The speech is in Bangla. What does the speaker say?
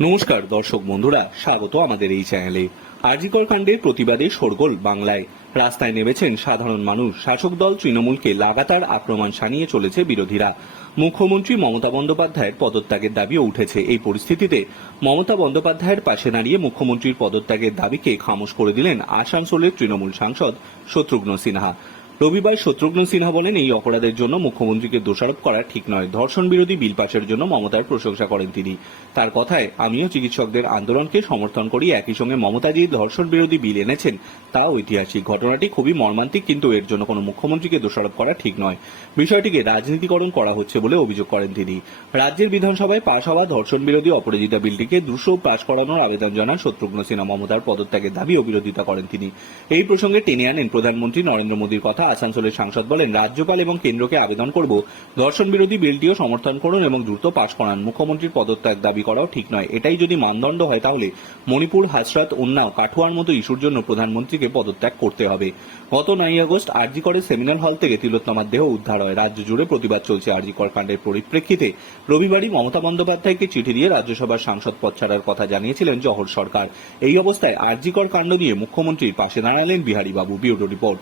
নমস্কার, দর্শক বন্ধুরা, স্বাগত আমাদের এই চ্যানেলে। আরজিকর কাণ্ডের প্রতিবাদে শোরগোল বাংলায়। রাস্তায় নেমেছেন সাধারণ মানুষ। শাসক দল তৃণমূলকে লাগাতার আক্রমণ সানিয়ে চলেছে বিরোধীরা। মুখ্যমন্ত্রী মমতা বন্দ্যোপাধ্যায়ের পদত্যাগের দাবিও উঠেছে। এই পরিস্থিতিতে মমতা বন্দ্যোপাধ্যায়ের পাশে দাঁড়িয়ে মুখ্যমন্ত্রীর পদত্যাগের দাবিকে খামোশ করে দিলেন আসানসোলের তৃণমূল সাংসদ শত্রুঘ্ন সিনহা। রবিবার শত্রুঘ্ন সিনহা বলেন, এই অপরাধের জন্য মুখ্যমন্ত্রীকে দোষারোপ করা ঠিক নয়। ধর্ষণ বিরোধী বিল পাশের জন্য মমতার প্রশংসা করেন তিনি। তার কথায়, আমিও চিকিৎসকদের আন্দোলনকে সমর্থন করি, একই সঙ্গে মমতা যে ধর্ষণ বিরোধী বিল এনেছেন তা ঐতিহাসিক। ঘটনাটি খুবই মর্মান্তিক, কিন্তু এর জন্য কোনো মুখ্যমন্ত্রীকে দোষারোপ করা ঠিক নয়। বিষয়টিকে রাজনীতিকরণ করা হচ্ছে বলে অভিযোগ করেন তিনি। রাজ্যের বিধানসভায় পাশ হওয়া ধর্ষণ বিরোধী অপরাজিতা বিলটিকে দ্রুত পাশ করানোর আবেদন জানান শত্রুঘ্ন সিনহা। মমতার পদত্যাগের দাবি ও বিরোধিতা করেন তিনি। এই প্রসঙ্গে টেনে আনেন প্রধানমন্ত্রী নরেন্দ্র মোদীর কথা আসানসোলের সাংসদ বলেন, রাজ্যপাল এবং কেন্দ্রকে আবেদন করব। ধর্ষণ বিরোধী বিলটিও সমর্থন করুন এবং দ্রুত পাশ করান। মুখ্যমন্ত্রীর পদত্যাগ দাবি করাও ঠিক নয়। এটাই যদি মানদণ্ড হয় তাহলে মণিপুর হাসরাত উন্নাও, কাঠুয়ার মতো ইস্যুর জন্য প্রধানমন্ত্রীকে পদত্যাগ করতে হবে। গত নয় আগস্ট আরজিকরে সেমিনার হল থেকে তিলোত্তমার দেহ উদ্ধার হয়। রাজ্য জুড়ে প্রতিবাদ চলছে আরজিকর কাণ্ডের পরিপ্রেক্ষিতে। রবিবারই মমতা বন্দ্যোপাধ্যায়কে চিঠি দিয়ে রাজ্যসভার সাংসদ পদ ছাড়ার কথা জানিয়েছিলেন জহর সরকার। এই অবস্থায় আরজিকর কাণ্ড নিয়ে মুখ্যমন্ত্রীর পাশে দাঁড়ালেন বিহারীবাবু। Bureau report.